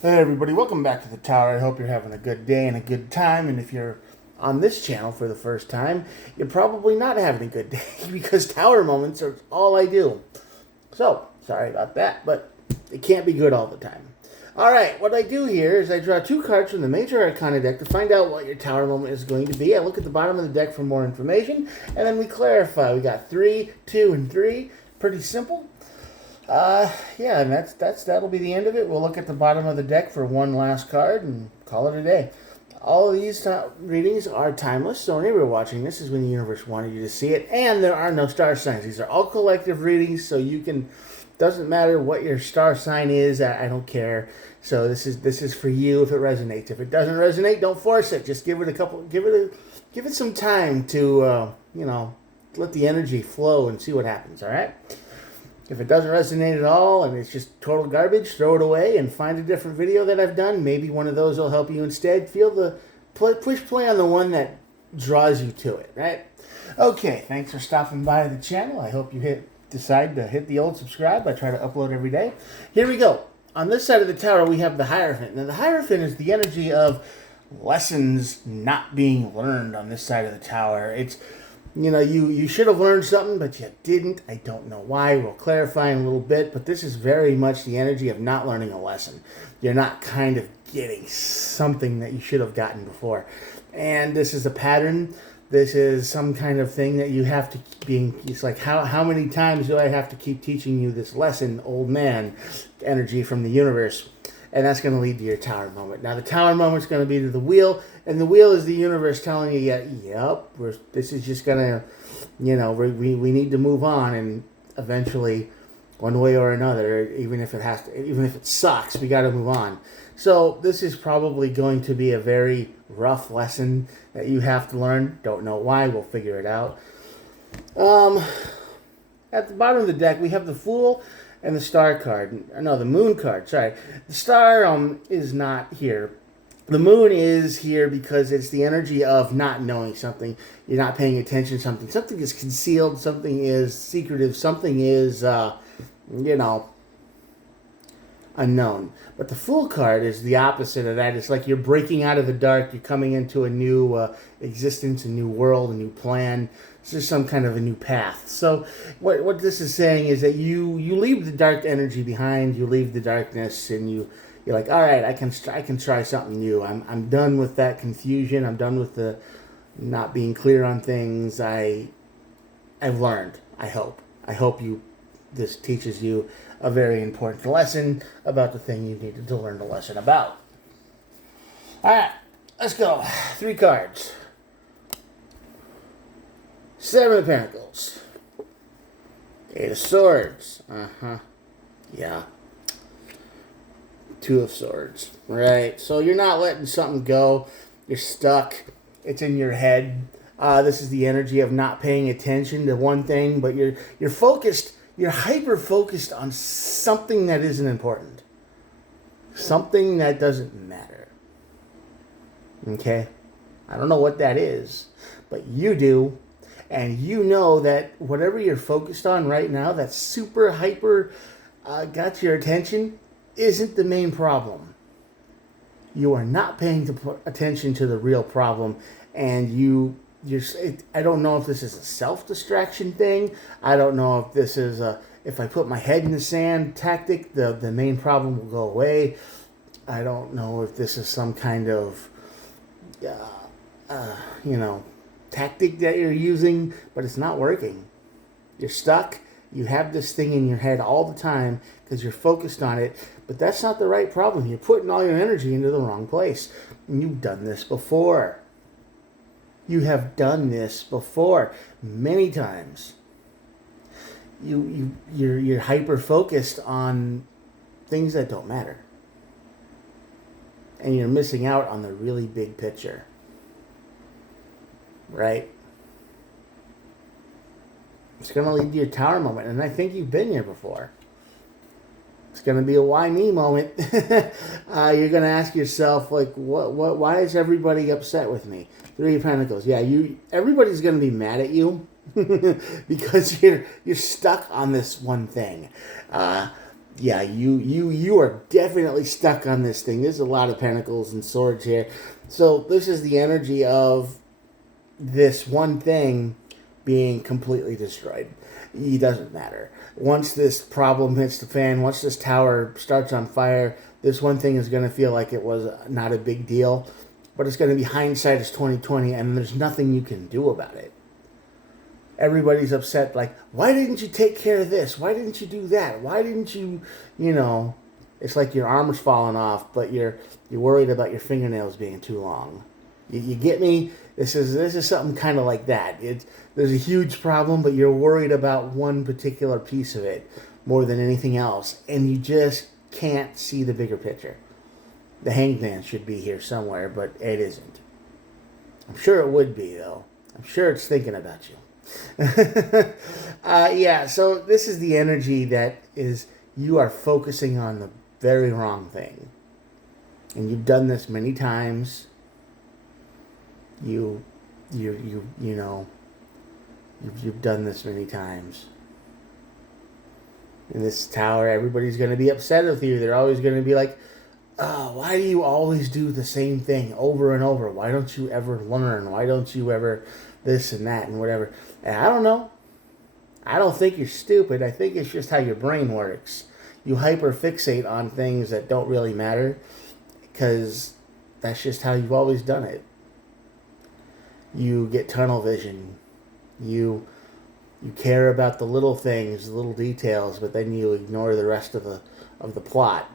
Hey everybody, welcome back to the tower. I hope you're having a good day and a good time. And if you're on this channel for the first time, you're probably not having a good day because tower moments are all I do. So, sorry about that, but it can't be good all the time. Alright, what I do here is I draw two cards from the Major Arcana deck to find out what your tower moment is going to be. I look at the bottom of the deck for more information, and then we clarify. We got 3, 2, and 3. Pretty simple. Yeah, and that'll be the end of it. We'll look at the bottom of the deck for one last card and call it a day. All of these readings are timeless, so whenever you're watching this is when the universe wanted you to see it, and there are no star signs. These are all collective readings, so you can. Doesn't matter what your star sign is. I don't care. So this is for you if it resonates. If it doesn't resonate, don't force it. Just give it some time to let the energy flow and see what happens. All right. If it doesn't resonate at all and it's just total garbage, throw it away and find a different video that I've done. Maybe one of those will help you instead. Push play on the one that draws you to it, right? Okay, thanks for stopping by the channel. I hope you decide to hit the old subscribe. I try to upload every day. Here we go. On this side of the tower, we have the Hierophant. Now, the Hierophant is the energy of lessons not being learned on this side of the tower. It's you should have learned something, but you didn't. I don't know why. We'll clarify in a little bit, but this is very much the energy of not learning a lesson. You're not kind of getting something that you should have gotten before. And this is a pattern. This is some kind of thing that you have to it's like, how many times do I have to keep teaching you this lesson, old man? Energy from the universe. And that's going to lead to your tower moment. Now, the tower moment is going to be to the wheel, and the wheel is the universe telling you, this is just going to, we need to move on, and eventually, one way or another, even if it sucks, we got to move on. So this is probably going to be a very rough lesson that you have to learn. Don't know why. We'll figure it out. At the bottom of the deck, we have the Fool and the Star card. No, the Moon card. Sorry. The Star is not here. The Moon is here because it's the energy of not knowing something. You're not paying attention to something. Something is concealed. Something is secretive. Something is, unknown. But the Fool card is the opposite of that. It's like you're breaking out of the dark. You're coming into a new existence, a new world, a new plan. It's just some kind of a new path. So what this is saying is that you leave the dark energy behind. You leave the darkness, and you're like, all right, I can try something new. I'm done with that confusion. I'm done with the not being clear on things. I've learned. I hope this teaches you a very important lesson about the thing you needed to learn the lesson about. All right, let's go. 3 cards. 7 of Pentacles. 8 of Swords. Yeah. 2 of Swords. Right. So you're not letting something go. You're stuck. It's in your head. This is the energy of not paying attention to one thing, but you're focused. You're hyper-focused on something that isn't important. Something that doesn't matter. Okay? I don't know what that is, but you do. And you know that whatever you're focused on right now, that super hyper got your attention, isn't the main problem. You are not paying attention to the real problem, and I don't know if this is a self-distraction thing. I don't know if this is if I put my head in the sand tactic, the main problem will go away. I don't know if this is some kind of, tactic that you're using, but it's not working. You're stuck. You have this thing in your head all the time because you're focused on it, but that's not the right problem. You're putting all your energy into the wrong place. And you've done this before. You have done this before many times. You're hyper focused on things that don't matter, and you're missing out on the really big picture. Right? It's going to lead to your tower moment, and I think you've been here before. It's going to be a why me moment. You're going to ask yourself, like, why is everybody upset with me? 3 of Pentacles. Yeah, everybody's going to be mad at you because you're stuck on this one thing. Yeah, you are definitely stuck on this thing. There's a lot of pentacles and swords here. So this is the energy of this one thing being completely destroyed. It doesn't matter. Once this problem hits the fan, once this tower starts on fire, this one thing is going to feel like it was not a big deal, but it's going to be hindsight is 2020, and there's nothing you can do about it. Everybody's upset, like, why didn't you take care of this? Why didn't you do that? Why didn't you, it's like your arm's falling off, but you're worried about your fingernails being too long. You get me? This is something kind of like that. There's a huge problem, but you're worried about one particular piece of it more than anything else, and you just can't see the bigger picture. The Hanged Man should be here somewhere, but it isn't. I'm sure it would be, though. I'm sure it's thinking about you. Yeah, so this is the energy that is you are focusing on the very wrong thing. And you've done this many times. You've done this many times. In this tower, everybody's going to be upset with you. They're always going to be like, oh, why do you always do the same thing over and over? Why don't you ever learn? Why don't you ever this and that and whatever? And I don't know. I don't think you're stupid. I think it's just how your brain works. You hyperfixate on things that don't really matter because that's just how you've always done it. You get tunnel vision. You care about the little things, the little details, but then you ignore the rest of the plot.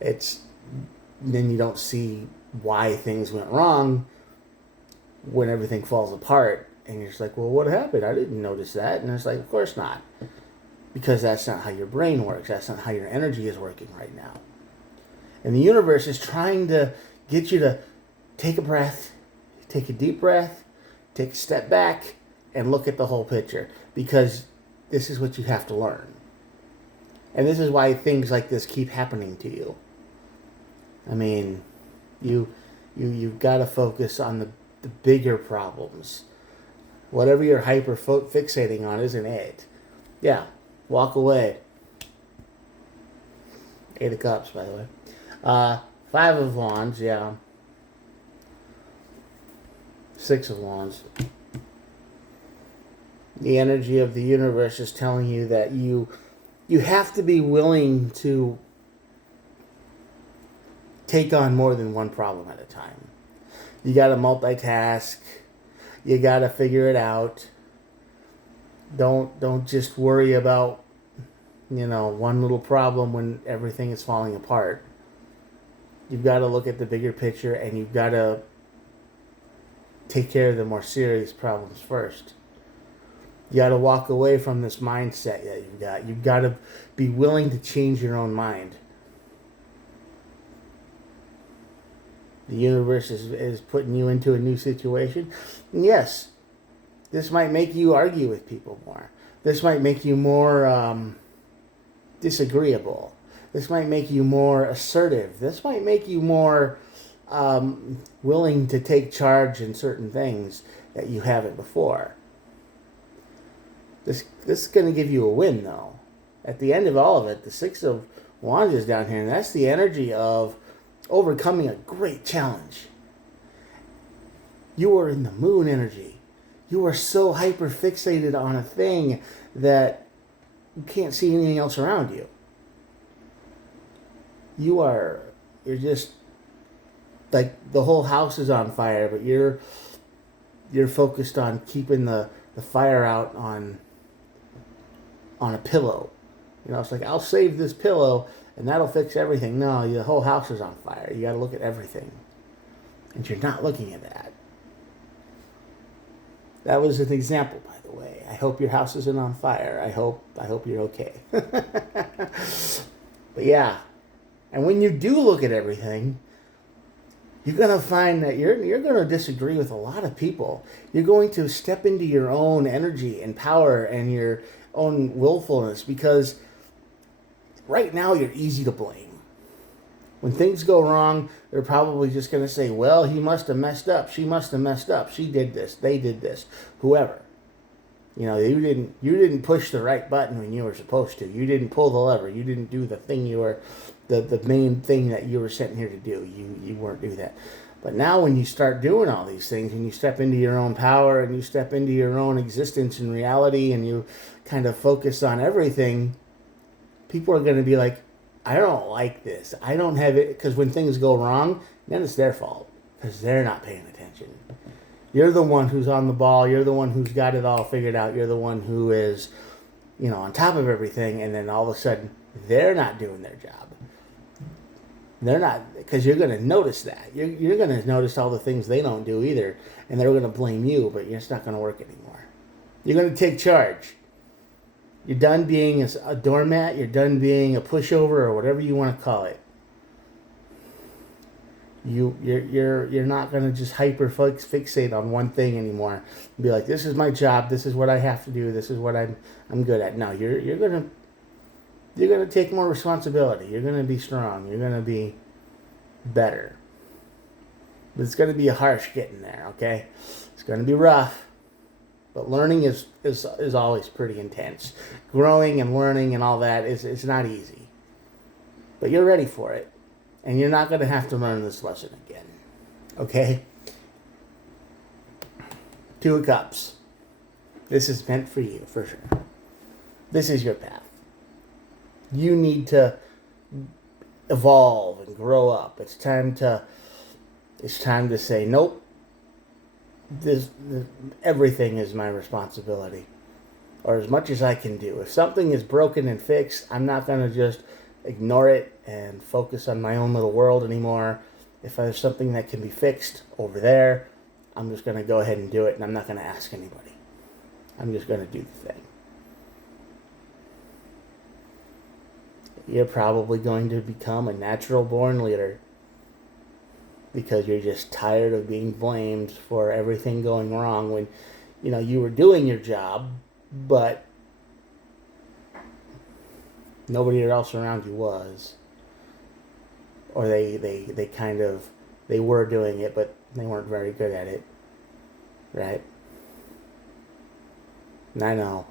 It's then you don't see why things went wrong when everything falls apart, and you're just like, well, what happened? I didn't notice that. And it's like, of course not, because that's not how your brain works. That's not how your energy is working right now. And the universe is trying to get you to take a breath, take a deep breath, take a step back, and look at the whole picture, because this is what you have to learn. And this is why things like this keep happening to you. I mean, you've got to focus on the bigger problems. Whatever you're fixating on isn't it. Yeah, walk away. 8 of Cups, by the way. 5 of Wands, yeah. 6 of Wands. The energy of the universe is telling you that you have to be willing to take on more than one problem at a time. You got to multitask. You got to figure it out. Don't just worry about, one little problem when everything is falling apart. You've got to look at the bigger picture, and you've got to take care of the more serious problems first. You got to walk away from this mindset that you've got. You've got to be willing to change your own mind. The universe is putting you into a new situation. And yes, this might make you argue with people more. This might make you more disagreeable. This might make you more assertive. This might make you more willing to take charge in certain things that you haven't before. This is going to give you a win, though. At the end of all of it, the 6 of Wands is down here, and that's the energy of overcoming a great challenge. You are in the moon energy. You are so hyper fixated on a thing that you can't see anything else around you. You're just like the whole house is on fire, but you're focused on keeping the fire out on a pillow. It's like, I'll save this pillow and that'll fix everything. No, the whole house is on fire. You got to look at everything. And you're not looking at that. That was an example, by the way. I hope your house isn't on fire. I hope you're okay. But yeah. And when you do look at everything, you're going to find that you're going to disagree with a lot of people. You're going to step into your own energy and power and your own willfulness, because right now you're easy to blame. When things go wrong, they're probably just going to say, well, he must have messed up. She must have messed up. She did this. They did this. Whoever. You didn't push the right button when you were supposed to. You didn't pull the lever. You didn't do the thing the main thing that you were sent here to do. You weren't do that. But now when you start doing all these things and you step into your own power and you step into your own existence and reality and you kind of focus on everything, people are going to be like, I don't like this. I don't have it. Because when things go wrong, then it's their fault because they're not paying attention. You're the one who's on the ball. You're the one who's got it all figured out. You're the one who is, on top of everything. And then all of a sudden, they're not doing their job. They're not, because you're going to notice that. You're going to notice all the things they don't do either. And they're going to blame you, but it's not going to work anymore. You're going to take charge. You're done being a doormat. You're done being a pushover or whatever you want to call it. You're not going to just hyper fixate on one thing anymore. Be like, this is my job. This is what I have to do. This is what I'm good at. No, you're going to take more responsibility. You're going to be strong. You're going to be better. But it's going to be harsh getting there, okay? It's going to be rough. But learning is always pretty intense. Growing and learning and all that is not easy. But you're ready for it. And you're not going to have to learn this lesson again. Okay? Two of Cups. This is meant for you, for sure. This is your path. You need to evolve and grow up. It's time to say, nope. Everything is my responsibility. Or as much as I can do. If something is broken and fixed, I'm not going to just ignore it and focus on my own little world anymore. If there's something that can be fixed over there, I'm just going to go ahead and do it, and I'm not going to ask anybody. I'm just going to do the thing. You're probably going to become a natural born leader because you're just tired of being blamed for everything going wrong when, you were doing your job, but nobody else around you was. Or they were doing it, but they weren't very good at it. Right? And I know.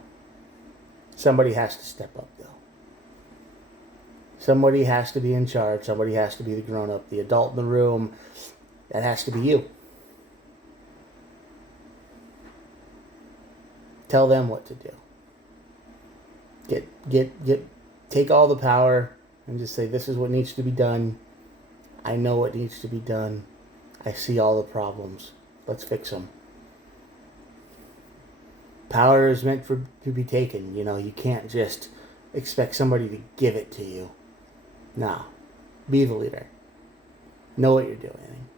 Somebody has to step up, though. Somebody has to be in charge. Somebody has to be the grown-up, the adult in the room. That has to be you. Tell them what to do. Take all the power and just say, this is what needs to be done. I know what needs to be done. I see all the problems. Let's fix them. Power is meant to be taken. You can't just expect somebody to give it to you. No. Be the leader. Know what you're doing.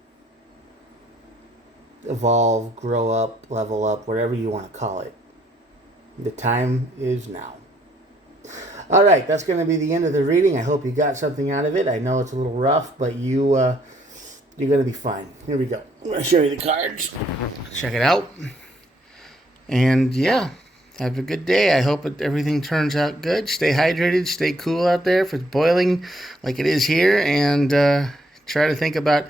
Evolve, grow up, level up, whatever you want to call it. The time is now. All right, that's going to be the end of the reading. I hope you got something out of it. I know it's a little rough, but you're going to be fine. Here we go. I'm going to show you the cards. Check it out. And yeah, have a good day. I hope everything turns out good. Stay hydrated. Stay cool out there if it's boiling like it is here. And try to think about...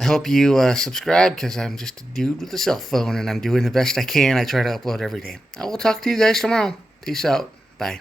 I hope you subscribe because I'm just a dude with a cell phone and I'm doing the best I can. I try to upload every day. I will talk to you guys tomorrow. Peace out. Bye.